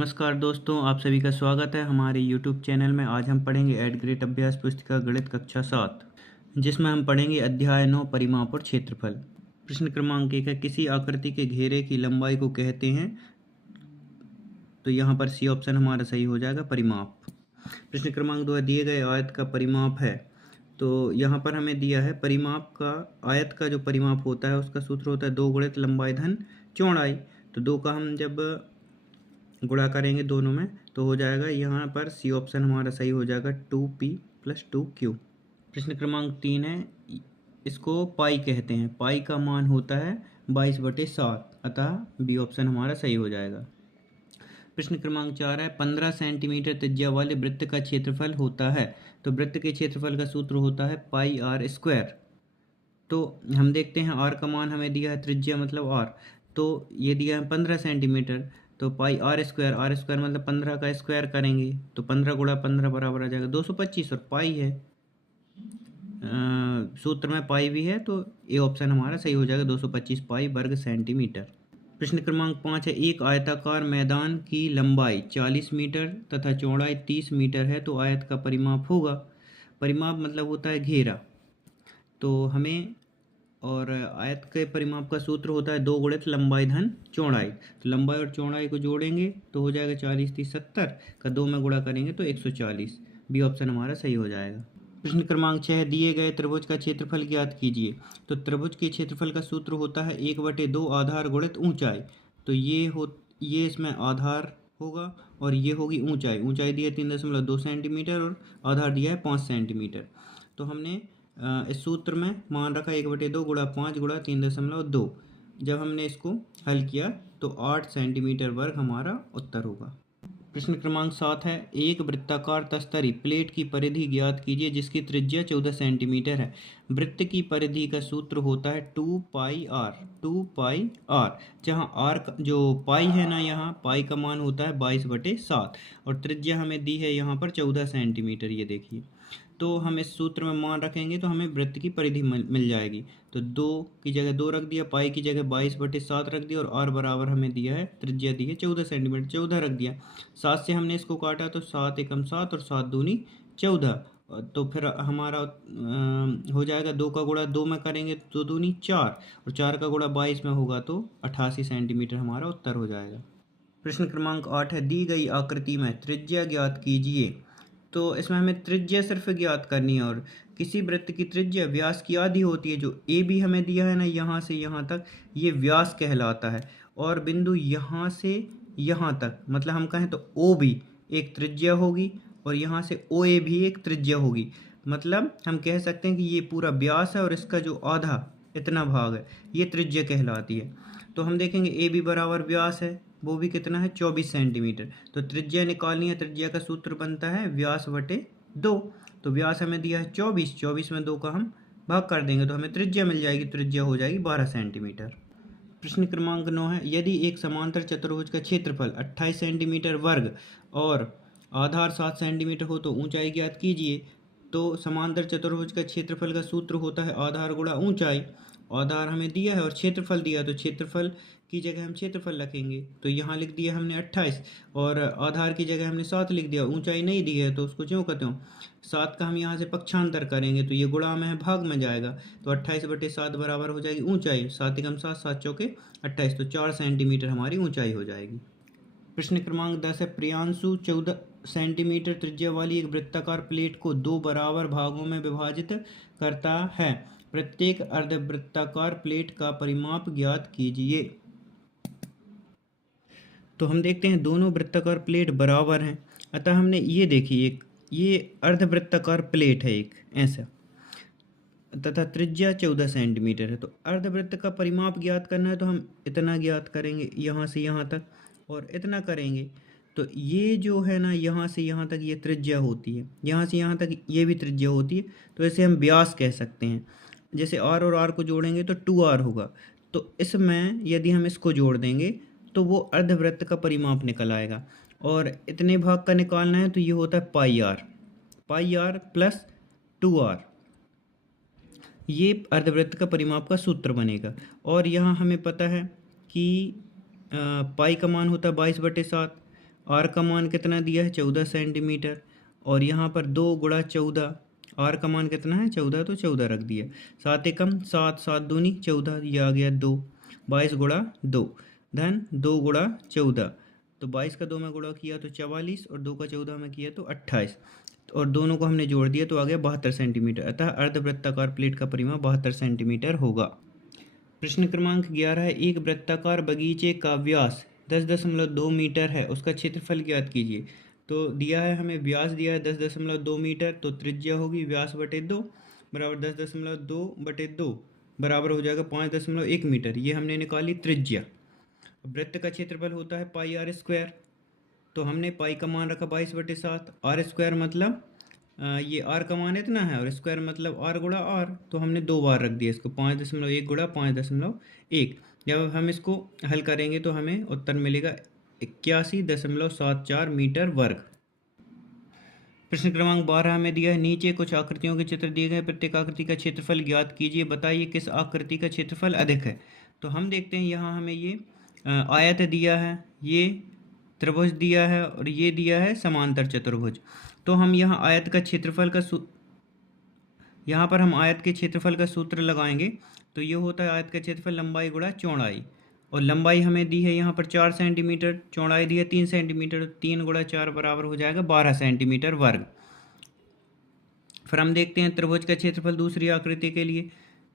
नमस्कार दोस्तों, आप सभी का स्वागत है हमारे YouTube चैनल में। आज हम पढ़ेंगे एड ग्रेड अभ्यास पुस्तिका गणित कक्षा 7, जिसमें हम पढ़ेंगे अध्याय 9 परिमाप और क्षेत्रफल। प्रश्न क्रमांक 1 है, किसी आकृति के घेरे की लंबाई को कहते हैं। तो यहाँ पर सी ऑप्शन हमारा सही हो जाएगा, परिमाप। प्रश्न क्रमांक 2 है, दिए गए आयत का परिमाप है। तो यहाँ पर हमें दिया है परिमाप का, आयत का जो परिमाप होता है उसका सूत्र होता है 2 गुणित लंबाई धन चौड़ाई। तो 2 का हम जब गुणा करेंगे दोनों में तो हो जाएगा, यहाँ पर सी ऑप्शन हमारा सही हो जाएगा 2p + 2q। प्रश्न क्रमांक 3 है, इसको पाई कहते हैं। पाई का मान होता है 22/7, अतः बी ऑप्शन हमारा सही हो जाएगा। प्रश्न क्रमांक 4 है, 15 सेंटीमीटर त्रिज्या वाले वृत्त का क्षेत्रफल होता है। तो वृत्त के क्षेत्रफल का सूत्र होता है πr²। तो हम देखते हैं r का मान हमें दिया है, त्रिज्या मतलब r, तो ये दिया है 15 सेंटीमीटर। तो πr² मतलब 15 का स्क्वायर करेंगे तो 15 गुणा 15 बराबर आ जाएगा 225, और पाई है, सूत्र में पाई भी है, तो ए ऑप्शन हमारा सही हो जाएगा 225 पाई वर्ग सेंटीमीटर। प्रश्न क्रमांक 5 है, एक आयताकार मैदान की लंबाई 40 मीटर तथा चौड़ाई 30 मीटर है, तो आयत का परिमाप होगा। परिमाप मतलब होता है घेरा, तो हमें, और आयत के परिमाप का सूत्र होता है 2 गुणित लंबाई धन चौड़ाई। तो लंबाई और चौड़ाई को जोड़ेंगे तो हो जाएगा 40 30 70 का 2 में गुणा करेंगे तो 140। बी ऑप्शन हमारा सही हो जाएगा। प्रश्न क्रमांक 6, दिए गए त्रिभुज का क्षेत्रफल ज्ञात कीजिए। तो त्रिभुज के क्षेत्रफल का सूत्र होता है 1/2 आधार गुणित ऊंचाई। तो ये इसमें आधार होगा और ये होगी ऊंचाई। ऊंचाई दी है 3.2 सेंटीमीटर और आधार दिया है 5 सेंटीमीटर। तो हमने इस सूत्र में मान रखा 1/2 गुणा 5 गुणा 3.2। जब हमने इसको हल किया तो 8 सेंटीमीटर वर्ग हमारा उत्तर होगा। प्रश्न क्रमांक 7 है, एक वृत्ताकार तस्तरी प्लेट की परिधि ज्ञात कीजिए जिसकी त्रिज्या 14 सेंटीमीटर है। वृत्त की परिधि का सूत्र होता है 2πr, जहाँ r जो पाई है ना, यहाँ पाई का मान होता है 22/7 और त्रिज्या हमें दी है यहाँ पर 14 सेंटीमीटर। ये देखिए, तो हम इस सूत्र में मान रखेंगे तो हमें वृत्त की परिधि मिल जाएगी। तो 2 की जगह 2 रख दिया, पाई की जगह 22/7 रख दिया, और r बराबर हमें दिया है, त्रिज्या दी है 14 सेंटीमीटर, 14 रख दिया। 7 से हमने इसको काटा तो 7 एकम 7 और 7 दूनी 14। तो फिर हमारा हो जाएगा 2 का गुणा 2 में करेंगे तो 2 दूनी 4, और 4 का गुणा 22 में होगा तो 88 सेंटीमीटर हमारा उत्तर हो जाएगा। प्रश्न क्रमांक 8 है, दी गई आकृति में त्रिज्या ज्ञात कीजिए। तो इसमें हमें त्रिज्या सिर्फ ज्ञात करनी है, और किसी वृत्त की त्रिज्या व्यास की आधी होती है। जो ए बी हमें दिया है ना, यहाँ से यहाँ तक, ये व्यास कहलाता है। और बिंदु यहाँ से यहाँ तक, मतलब हम कहें तो ओ बी एक त्रिज्या होगी, और यहाँ से ओ ए भी एक त्रिज्या होगी। मतलब हम कह सकते हैं कि ये पूरा व्यास है और इसका जो आधा इतना भाग है ये त्रिज्या कहलाती है। तो हम देखेंगे ए बी बराबर व्यास है, वो भी कितना है 24 सेंटीमीटर। तो त्रिज्या निकालनी है, त्रिज्या का सूत्र बनता है व्यास बटे 2। तो व्यास हमें दिया है 24, 24 में 2 का हम भाग कर देंगे तो हमें त्रिज्या मिल जाएगी, त्रिज्या हो जाएगी 12 सेंटीमीटर। प्रश्न क्रमांक 9 है, यदि एक समांतर चतुर्भुज का क्षेत्रफल 28 सेंटीमीटर वर्ग और आधार 7 सेंटीमीटर हो तो ऊंचाई ज्ञात कीजिए। तो समांतर चतुर्भुज का क्षेत्रफल का सूत्र होता है आधार गुणा ऊंचाई। आधार हमें दिया है और क्षेत्रफल दिया, तो क्षेत्रफल की जगह हम क्षेत्रफल रखेंगे। तो यहाँ लिख दिया हमने 28, और आधार की जगह हमने 7 लिख दिया। ऊंचाई नहीं दी है तो उसको क्यों कहते हो, 7 का हम यहाँ से पक्षांतर करेंगे तो ये गुणा में है, भाग में जाएगा। तो 28/7 बराबर हो जाएगी ऊंचाई, 7 एकम 7, 7 चौके 28, तो 4 सेंटीमीटर हमारी ऊंचाई हो जाएगी। प्रश्न क्रमांक 10 है, प्रियांशु 14 सेंटीमीटर त्रिज्या वाली एक वृत्ताकार प्लेट को 2 बराबर भागों में विभाजित करता है। प्रत्येक अर्धवृत्ताकार प्लेट का परिमाप ज्ञात कीजिए। तो हम देखते हैं दोनों वृत्ताकार प्लेट बराबर हैं, अतः हमने ये देखिए, एक ये अर्धवृत्ताकार प्लेट है एक ऐसा, तथा त्रिज्या 14 सेंटीमीटर है। तो अर्धवृत्त का परिमाप ज्ञात करना है तो हम इतना ज्ञात करेंगे यहाँ से यहाँ तक, और इतना करेंगे तो ये जो है ना, यहाँ से यहाँ तक ये त्रिज्या होती है, यहाँ से यहाँ तक ये भी त्रिज्या होती है। तो इसे हम व्यास कह सकते हैं। जैसे r और r को जोड़ेंगे तो 2r होगा। तो इसमें यदि हम इसको जोड़ देंगे तो वो अर्धवृत्त का परिमाप निकल आएगा, और इतने भाग का निकालना है तो ये होता है πr प्लस 2r, ये अर्धवृत्त का परिमाप का सूत्र बनेगा। और यहाँ हमें पता है कि पाई का मान होता है 22/7, आर का मान कितना दिया है 14 सेंटीमीटर, और यहाँ पर 2 गुणा 14, आर का मान कितना है 14, तो 14 रख दिया। 7 एकम 7, 7 दूनी 14, ये आ गया 2, 22 गुणा 2 धन 2 गुणा 14, तो 22 का 2 में गुणा किया तो 44, और 2 का 14 में किया तो 28, और दोनों को हमने जोड़ दिया तो आ गया 72 सेंटीमीटर। अतः अर्धवृत्ताकार प्लेट का परिमाप 72 सेंटीमीटर होगा। प्रश्न क्रमांक 11 है, एक वृत्ताकार बगीचे का व्यास 10.2 मीटर है, उसका क्षेत्रफल ज्ञात कीजिए। तो दिया है हमें, व्यास दिया है 10.2 मीटर, तो त्रिज्या होगी व्यास बटे 2 बराबर 10.2 बटे 2 बराबर हो जाएगा 5.1 मीटर, ये हमने निकाली त्रिज्या। वृत्त का क्षेत्रफल होता है पाई आर स्क्वायर, तो हमने पाई का मान रखा 22/7, आर स्क्वायर मतलब ये आर का मान इतना है, और स्क्वायर मतलब आर गुणा आर, तो हमने 2 बार रख दिया इसको, 5.1 गुणा 5.1। जब हम इसको हल करेंगे तो हमें उत्तर मिलेगा 81.74 मीटर वर्ग। प्रश्न क्रमांक 12 हमें दिया है, नीचे कुछ आकृतियों के चित्र दिए गए, प्रत्येक आकृति का क्षेत्रफल ज्ञात कीजिए, बताइए किस आकृति का क्षेत्रफल अधिक है। तो हम देखते हैं यहाँ हमें ये आयत दिया है, ये त्रिभुज दिया है, और ये दिया है समांतर चतुर्भुज। तो हम यहाँ आयत का क्षेत्रफल का यहाँ पर हम आयत के क्षेत्रफल का सूत्र लगाएंगे, तो ये होता है आयत का क्षेत्रफल लंबाई गुणा चौड़ाई, और लंबाई हमें दी है यहाँ पर 4 सेंटीमीटर, चौड़ाई दी है 3 सेंटीमीटर, 3 गुणा 4 बराबर हो जाएगा 12 सेंटीमीटर वर्ग। फिर हम देखते हैं त्रिभुज का क्षेत्रफल दूसरी आकृति के लिए।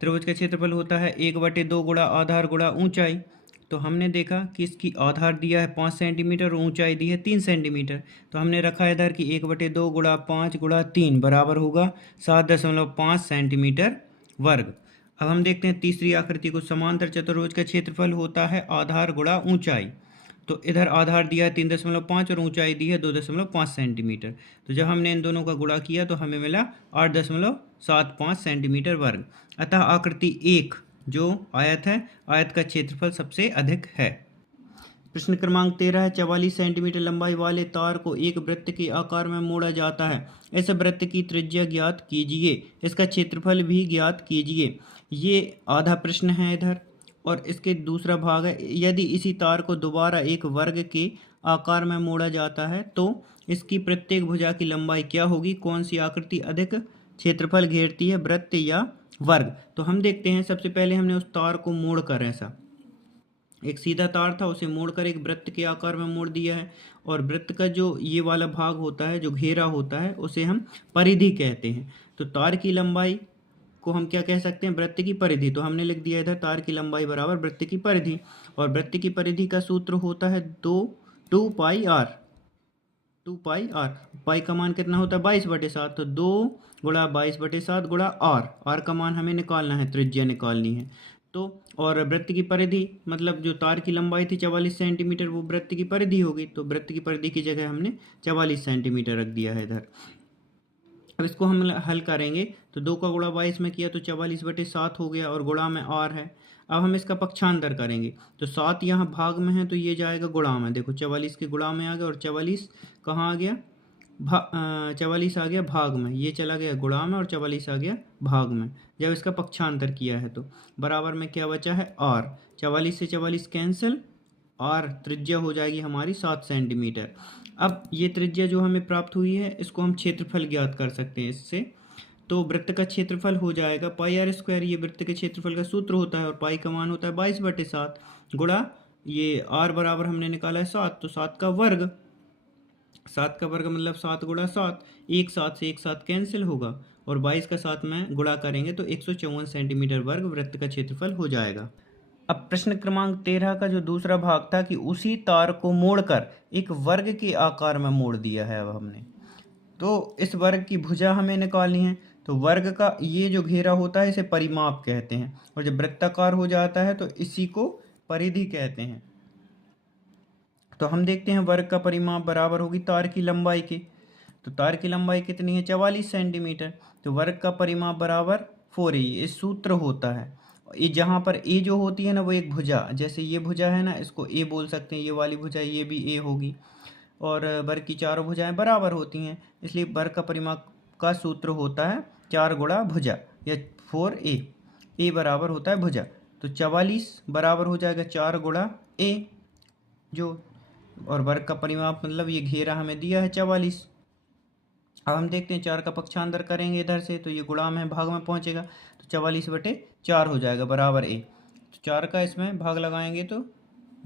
त्रिभुज का क्षेत्रफल होता है 1/2 गुणा आधार गुणा ऊंचाई, तो हमने देखा कि इसकी आधार दिया है 5 सेंटीमीटर और ऊंचाई दी है 3 सेंटीमीटर, तो हमने रखा इधर कि 1/2 गुणा 5 गुणा 3 बराबर होगा 7.5 सेंटीमीटर वर्ग। अब हम देखते हैं तीसरी आकृति को, समांतर चतुर्भुज का क्षेत्रफल होता है आधार गुणा ऊंचाई, तो इधर आधार दिया है 3.5 और ऊंचाई दी है 2.5 सेंटीमीटर, तो जब हमने इन दोनों का गुणा किया तो हमें मिला 8.75 सेंटीमीटर वर्ग। अतः आकृति 1 जो आयत है, आयत का क्षेत्रफल सबसे अधिक है। प्रश्न क्रमांक 13 है, 44 सेंटीमीटर लंबाई वाले तार को एक वृत्त के आकार में मोड़ा जाता है, इस वृत्त की त्रिज्या ज्ञात कीजिए, इसका क्षेत्रफल भी ज्ञात कीजिए। ये आधा प्रश्न है इधर, और इसके दूसरा भाग है, यदि इसी तार को दोबारा एक वर्ग के आकार में मोड़ा जाता है तो इसकी प्रत्येक भुजा की लंबाई क्या होगी, कौन सी आकृति अधिक क्षेत्रफल घेरती है, वृत्त या वर्ग। तो हम देखते हैं, सबसे पहले हमने उस तार को मोड़कर, ऐसा एक सीधा तार था उसे मोड़कर एक वृत्त के आकार में मोड़ दिया है, और वृत्त का जो ये वाला भाग होता है, जो घेरा होता है, उसे हम परिधि कहते हैं। तो तार की लंबाई को हम क्या कह सकते हैं, वृत्त की परिधि, तो हमने लिख दिया इधर तार की लंबाई बराबर वृत्त की परिधि, और वृत्त की परिधि का सूत्र होता है 2 पाई आर। 2 पाई आर, पाई का मान कितना होता है 22/7, तो 2 गुणा 22/7 गुणा आर का मान हमें निकालना है, त्रिज्या निकालनी है। तो और वृत्त की परिधि मतलब जो तार की लंबाई थी 44 सेंटीमीटर, वो वृत्त की परिधि होगी, तो वृत्त की परिधि की जगह हमने 44 सेंटीमीटर रख दिया है इधर। अब इसको हम हल करेंगे, तो 2 का गुणा 22 में किया तो 44/7 हो गया, और गुणा में आर है। अब हम इसका पक्षांतर करेंगे, तो 7 यहाँ भाग में है तो ये जाएगा गुणा में, देखो 44 के गुणा में आ गया, और 44 कहाँ आ गया, 44 आ गया भाग में, ये चला गया गुणा में, और 44 आ गया भाग में। जब इसका पक्षांतर किया है तो बराबर में क्या बचा है आर, 44 से 44 कैंसिल, आर त्रिज्या हो जाएगी हमारी 7 सेंटीमीटर। अब ये त्रिज्या जो हमें प्राप्त हुई है, इसको हम क्षेत्रफल ज्ञात कर सकते हैं इससे, तो वृत्त का क्षेत्रफल हो जाएगा पाई आर स्क्वायर, ये वृत्त के क्षेत्रफल का सूत्र होता है, और पाई का मान होता है 22/7 गुणा ये आर बराबर हमने निकाला है 7, तो 7 का वर्ग, 7 का वर्ग मतलब 7 गुणा 7, एक 7 से एक 7 कैंसिल होगा, और 22 का 7 में गुणा करेंगे तो 154 सेंटीमीटर वर्ग वृत्त का क्षेत्रफल हो जाएगा। अब प्रश्न क्रमांक 13 का जो दूसरा भाग था कि उसी तार को मोड़कर एक वर्ग के आकार में मोड़ दिया है, अब हमने तो इस वर्ग की भुजा हमें निकालनी है, तो वर्ग का ये जो घेरा होता है इसे परिमाप कहते हैं, और जब वृत्ताकार हो जाता है तो इसी को परिधि कहते हैं। तो हम देखते हैं वर्ग का परिमाप बराबर होगी तार की लंबाई के, तो तार की लंबाई कितनी है 44 सेंटीमीटर, तो वर्ग का परिमाप बराबर 4a, इस सूत्र होता है। ये जहाँ पर ए जो होती है ना, वो एक भुजा, जैसे ये भुजा है ना, इसको ए बोल सकते हैं, ये वाली भुजा ये भी ए होगी, और वर्ग की चारों भुजाएं बराबर होती हैं, इसलिए वर्ग का परिमाप का सूत्र होता है 4 गुणा भुजा या 4a, ए बराबर होता है भुजा, तो 44 बराबर हो जाएगा 4 गुणा ए, जो और वर्ग का परिमाप मतलब ये घेरा हमें दिया है 44। अब हम देखते हैं 4 का पक्षांतर करेंगे इधर से, तो ये गुणाम है, भाग में पहुंचेगा, तो 44/4 हो जाएगा बराबर ए। तो 4 का इसमें भाग लगाएंगे तो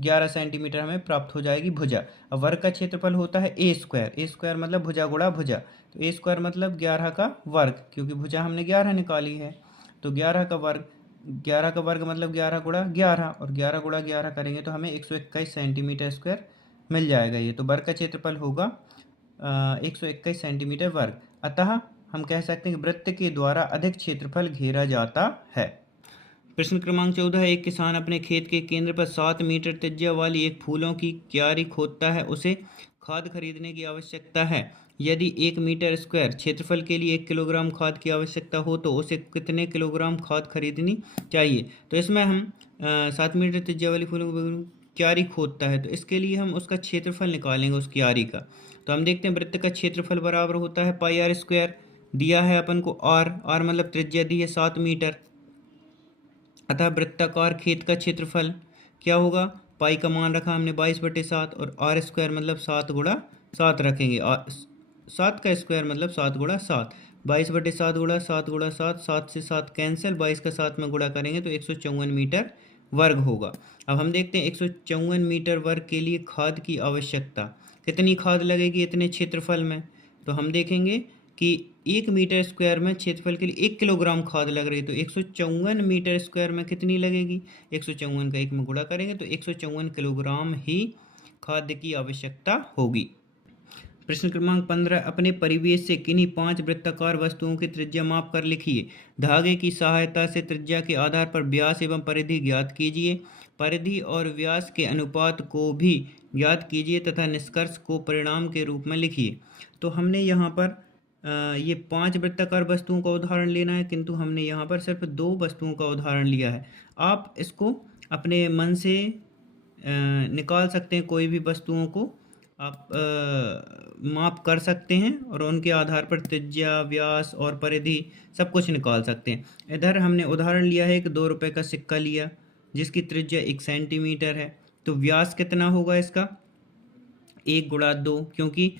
11 सेंटीमीटर हमें प्राप्त हो जाएगी भुजा। अब वर्ग का क्षेत्रफल होता है ए स्क्वायर, ए स्क्वायर मतलब भुजा गुणा भुजा, तो ए स्क्वायर मतलब 11 का वर्ग, क्योंकि भुजा हमने 11 निकाली है, तो 11 का वर्ग, 11 का वर्ग मतलब 11 गुणा 11, और 11 गुणा 11 करेंगे तो हमें 121 सेंटीमीटर स्क्वायर मिल जाएगा ये। तो वर्ग का क्षेत्रफल होगा 121 सेंटीमीटर वर्ग। अतः हम कह सकते हैं कि वृत्त के द्वारा अधिक क्षेत्रफल घेरा जाता है। प्रश्न क्रमांक 14, एक किसान अपने खेत के केंद्र पर 7 मीटर त्रिज्या वाली एक फूलों की क्यारी खोदता है। उसे खाद खरीदने की आवश्यकता है। यदि 1 मीटर स्क्वायर क्षेत्रफल के लिए 1 किलोग्राम खाद की आवश्यकता हो तो उसे कितने किलोग्राम खाद खरीदनी चाहिए। तो इसमें हम 7 मीटर त्रिज्या वाली फूलों की क्यारी खोदता है, तो इसके लिए हम उसका क्षेत्रफल निकालेंगे उस क्यारी का। तो हम देखते हैं वृत्त का क्षेत्रफल बराबर होता है पाई आर स्क्वायर, दिया है अपन को आर, आर मतलब त्रिज्या दी है 7 मीटर। अतः वृत्ताकार खेत का क्षेत्रफल क्या होगा, पाई का मान रखा हमने 22/7, और आर स्क्वायर मतलब 7 गुणा 7 रखेंगे, 7 का स्क्वायर मतलब 7 गुणा 7, 22/7 गुणा 7 गुणा 7, 7 से 7 कैंसिल, 22 का 7 में गुणा करेंगे तो 154 मीटर वर्ग होगा। अब हम देखते हैं 154 मीटर वर्ग के लिए खाद की आवश्यकता, कितनी खाद लगेगी इतने क्षेत्रफल में। तो हम देखेंगे कि 1 मीटर स्क्वायर में क्षेत्रफल के लिए 1 किलोग्राम खाद लग रही है, तो 154 मीटर स्क्वायर में कितनी लगेगी, 154 का 1 में गुणा करेंगे तो 154 किलोग्राम ही खाद की आवश्यकता होगी। प्रश्न क्रमांक 15, अपने परिवेश से किन्हीं 5 वृत्ताकार वस्तुओं की त्रिज्या माप कर लिखिए। धागे की सहायता से त्रिज्या के आधार पर व्यास एवं परिधि ज्ञात कीजिए। परिधि और व्यास के अनुपात को भी ज्ञात कीजिए तथा निष्कर्ष को परिणाम के रूप में लिखिए। तो हमने यहाँ पर ये 5 वृत्ताकार वस्तुओं का उदाहरण लेना है, किंतु हमने यहाँ पर सिर्फ 2 वस्तुओं का उदाहरण लिया है। आप इसको अपने मन से निकाल सकते हैं, कोई भी वस्तुओं को आप माप कर सकते हैं और उनके आधार पर त्रिज्या, व्यास और परिधि सब कुछ निकाल सकते हैं। इधर हमने उदाहरण लिया है कि 2 रुपये का सिक्का लिया जिसकी त्रिज्या 1 सेंटीमीटर है, तो व्यास कितना होगा इसका, 1 गुणा 2, क्योंकि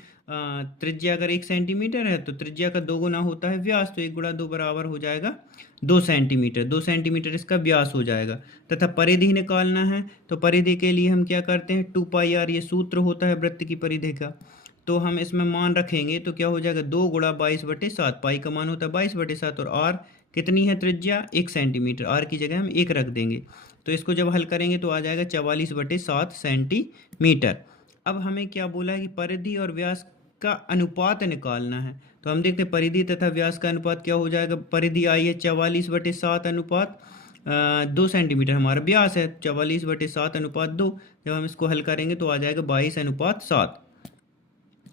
त्रिज्या अगर 1 सेंटीमीटर है तो त्रिज्या का 2 गुना होता है व्यास, तो 1 गुणा 2 बराबर हो जाएगा 2 सेंटीमीटर, 2 सेंटीमीटर इसका व्यास हो जाएगा। तथा परिधि निकालना है, तो परिधि के लिए हम क्या करते हैं, 2πr ये सूत्र होता है वृत्त की परिधि का, तो हम इसमें मान रखेंगे तो क्या हो जाएगा 2 गुणा 22/7, पाई का मान होता है 22/7, और आर कितनी है त्रिज्या 1 सेंटीमीटर, आर की जगह हम 1 रख देंगे, तो इसको जब हल करेंगे तो आ जाएगा 44/7 सेंटीमीटर। अब हमें क्या बोला है कि परिधि और व्यास का अनुपात निकालना है, तो हम देखते हैं परिधि तथा व्यास का अनुपात क्या हो जाएगा। परिधि आई है 44/7 अनुपात 2 सेंटीमीटर, हमारा व्यास है 44/7 अनुपात 2, जब हम इसको हल करेंगे तो आ जाएगा 22:7।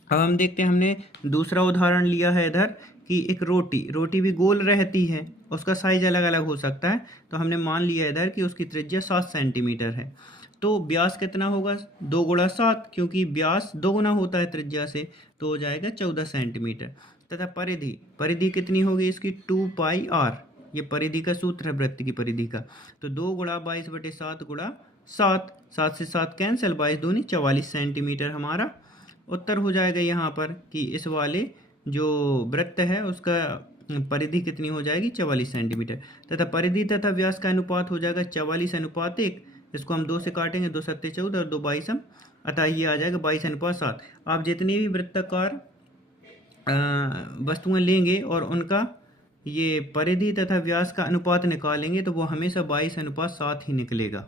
अब हम देखते हैं हमने दूसरा उदाहरण लिया है इधर कि एक रोटी भी गोल रहती है, उसका साइज अलग अलग हो सकता है, तो हमने मान लिया इधर कि उसकी त्रिज्या 7 सेंटीमीटर है। तो व्यास कितना होगा, 2 गुणा 7, क्योंकि व्यास 2 गुना होता है त्रिज्या से, तो हो जाएगा 14 सेंटीमीटर। तथा परिधि कितनी होगी इसकी, 2πr, ये परिधि का सूत्र है वृत्त की परिधि का, तो 2 गुणा 22/7 गुणा 7, 7 से 7 कैंसिल, 22 दूनी 44 सेंटीमीटर हमारा उत्तर हो जाएगा यहाँ पर कि इस वाले जो वृत्त है उसका परिधि कितनी हो जाएगी 44 सेंटीमीटर। तथा परिधि तथा व्यास का अनुपात हो जाएगा 44:1, इसको हम 2 से काटेंगे, 2 7 14 और 2 22, अतः ये आ जाएगा 22:7। आप जितनी भी वृत्ताकार वस्तुएं लेंगे और उनका ये परिधि तथा व्यास का अनुपात निकालेंगे तो वो हमेशा 22:7 ही निकलेगा।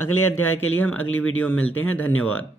अगले अध्याय के लिए हम अगली वीडियो में मिलते हैं। धन्यवाद।